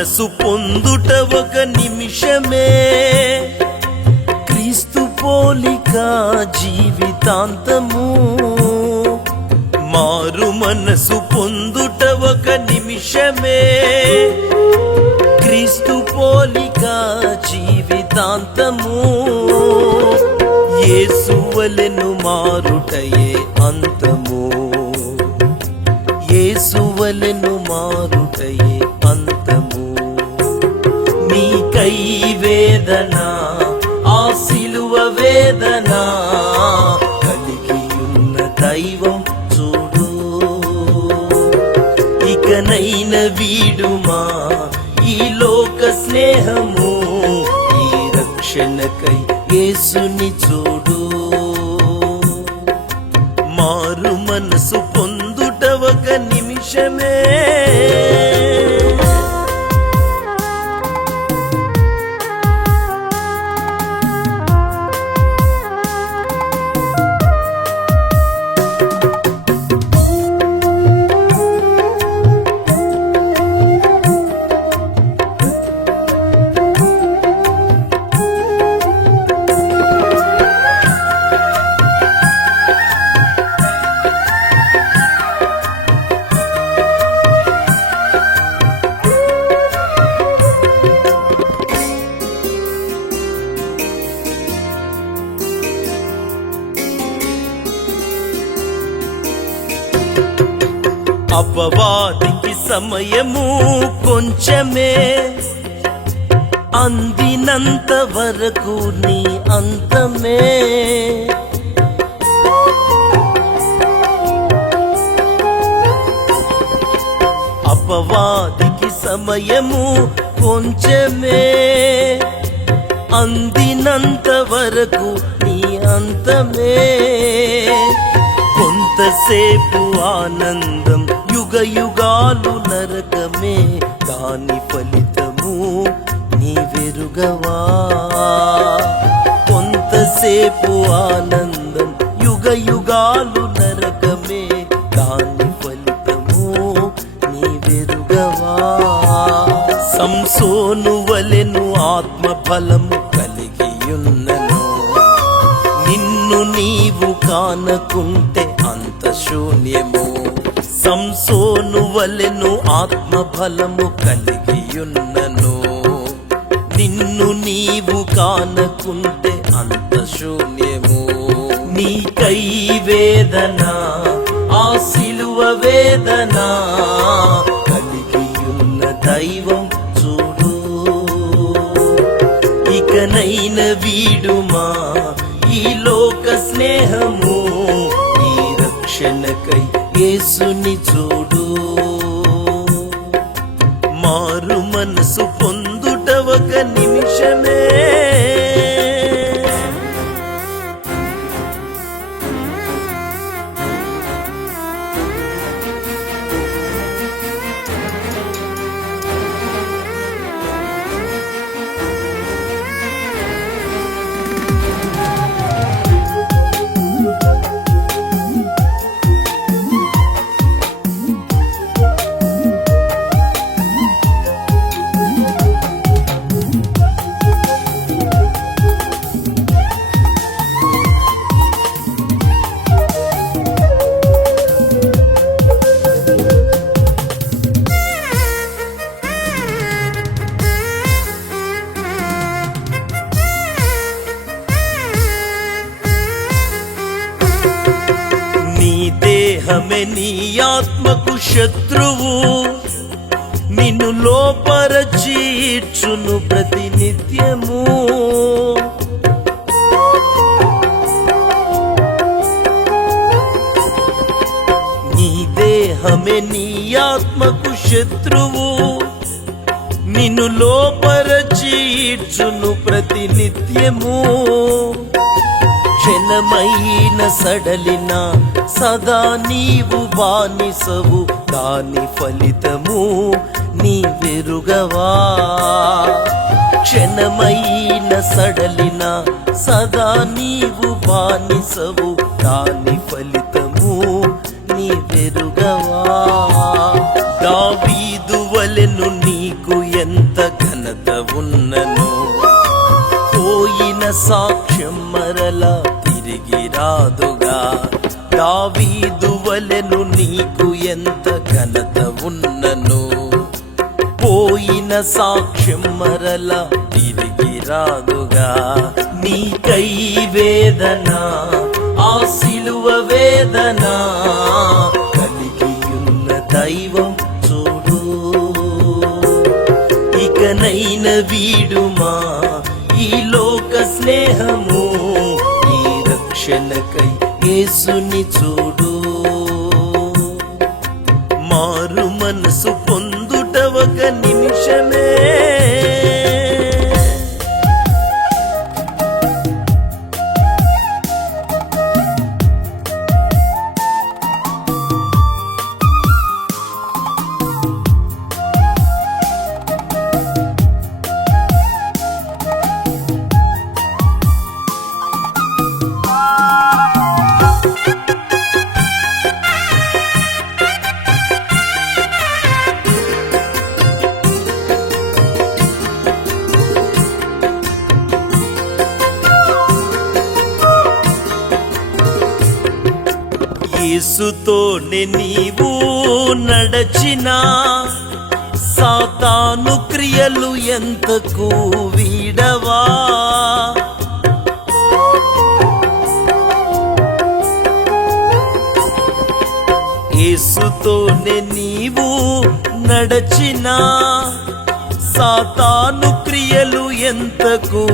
మనసు పొందుట ఒక నిమిషమే, క్రీస్తు పోలిక జీవితాంతము. మారు మనసు పొందుట ఒక నిమిషమే, క్రీస్తు పోలిక జీవితాంతము. యేసువలెను మారుటయే అంతము, యేసువలెను మారుటయే అంతము. నీకై వేదన, ఆ సిలువ వేదన కలిగియున్న దైవం చూడు. ఇకనైన వీడుమా ఈ లోక స్నేహము, ఈ రక్షణకై యేసుని చూడు. మారు మనసు పొందుట ఒక నిమిషమే. అపవాదికి సమయము కొంచెమే, అందినంత వరకు నీ అంతమే. అపవాదికి సమయము కొంచెమే, అందినంత వరకు నీ అంతమే. కొంతసేపు ఆనందం, యుగ యుగాలు నరకమే, దాని ఫలితము నీ వెరుగవా. కొంతసేపు ఆనందం, యుగ యుగాలు నరకమే, దాని ఫలితము నీ వెరుగవా. సంసోను వలెను ఆత్మ బలము కలిగియున్నను, నిన్ను నీవు కానకుంటే అంత శూన్యము. సంసోను వలెను ఆత్మ బలము కలిగియున్నను, నిన్ను నీవు కానకుంటే అంత శూన్యము. నీకై వేదన, ఆ సిలువ వేదన కలిగియున్న దైవం చూడు. ఇకనైన వీడుమా ఈ లోక స్నేహము, ఈ రక్షణకై యేసుని చూడు. మారు మనసు పొందుట ఒక నిమిషమే. దేహమే నీ ఆత్మకు శత్రువు, నిన్ను లోపరచి ఇచ్చును ప్రతినిత్యము. నీ దేహమే నీ ఆత్మకు శత్రువు, నిన్ను లోపరచి ఇచ్చును ప్రతినిత్యము. క్షణమైన సడలిన సదా నీవు బానిసవు, దాని ఫలితము నీ వెరుగవా. క్షణమైన సడలిన సదా నీవు బానిసవు, దాని ఫలితము నీ వెరుగవా. దావీదు వలెను నీకు ఎంత ఉన్నను. పోయిన సాక్ష్యం మరలా తిరిగి రాదుగా. దావీదు వలెను నీకు ఎంత ఘనత ఉన్నను. పోయిన సాక్ష్యం మరలా తిరిగి రాదుగా. నీకై వేదన, ఆ సిలువ వేదన కలిగియున్న దైవం చూడు. ఇకనైన వీడుమా ఈ లోక స్నేహము, ఈ రక్షణకై యేసుని చూడు. మారు మనసు పొందుట ఒక నిమిషమే. యేసుతోనే నీవు నడచినా సాతాను క్రియలు ఎంతకు వీడవా. యేసుతోనే నీవు నడచినా సాతాను క్రియలు ఎంతకు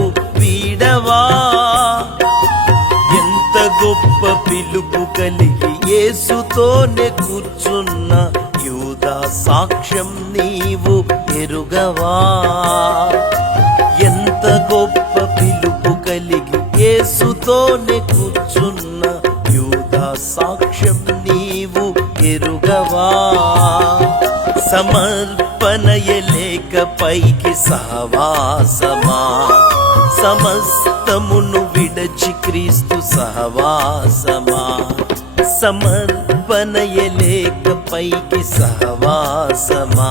వీడవా. ఎంత గొప్ప పిలుపు కలిగి యేసుతోనే కూర్చున్న యూదా సాక్ష్యం నీవు ఎరుగవా. ఎంత గొప్ప పిలుపు కలిగి యేసుతోనే కూర్చున్న యూదా సాక్ష్యం నీవు ఎరుగవా. సమర్పణయలేక పైకి సహవాసమా, సమస్తమును విడచి క్రీస్తు సహవాసమా. సమర్పణయలేక పైకి సహవాసమా,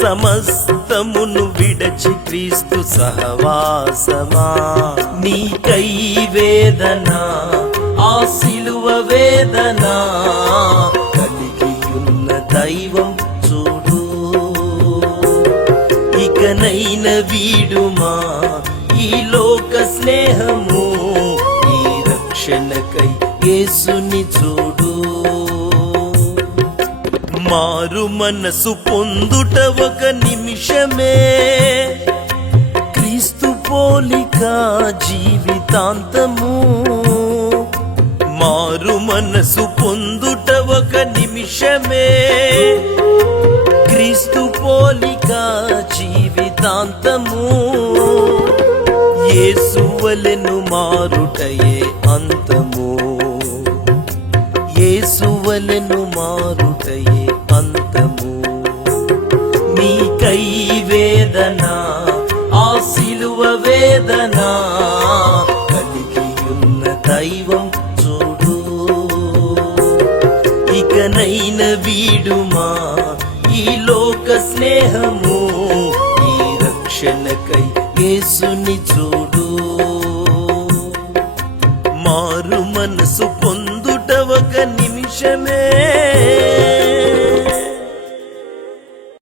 సమస్తమును విడచి క్రీస్తు సహవాసమా. నీకై వేదన, ఆ సిలువ వేదన కలిగియున్న దైవం చూడు. ఇకనైన వీడుమా ఈ లోక స్నేహము, ఈ రక్షణకై యేసుని చూడు. మారు మనసు పొందుట ఒక నిమిషమే, క్రీస్తు పోలిక జీవితాంతము. మారు మనసు పొందుట ఒక నిమిషమే, క్రీస్తు పోలిక జీవితాంతము. యేసు వలెను మారుటయే అంతము, యేసు వలెను మారుటయే అంతము. నీకై వేదన, ఆ సిలువ వేదన కలిగియున్న దైవం చూడు. ఇకనైన వీడుమా ఈ లోక స్నేహము, ఈ రక్షణకై యేసుని చూడు. మారు మనసు పొందుట ఒక నిమిషమే.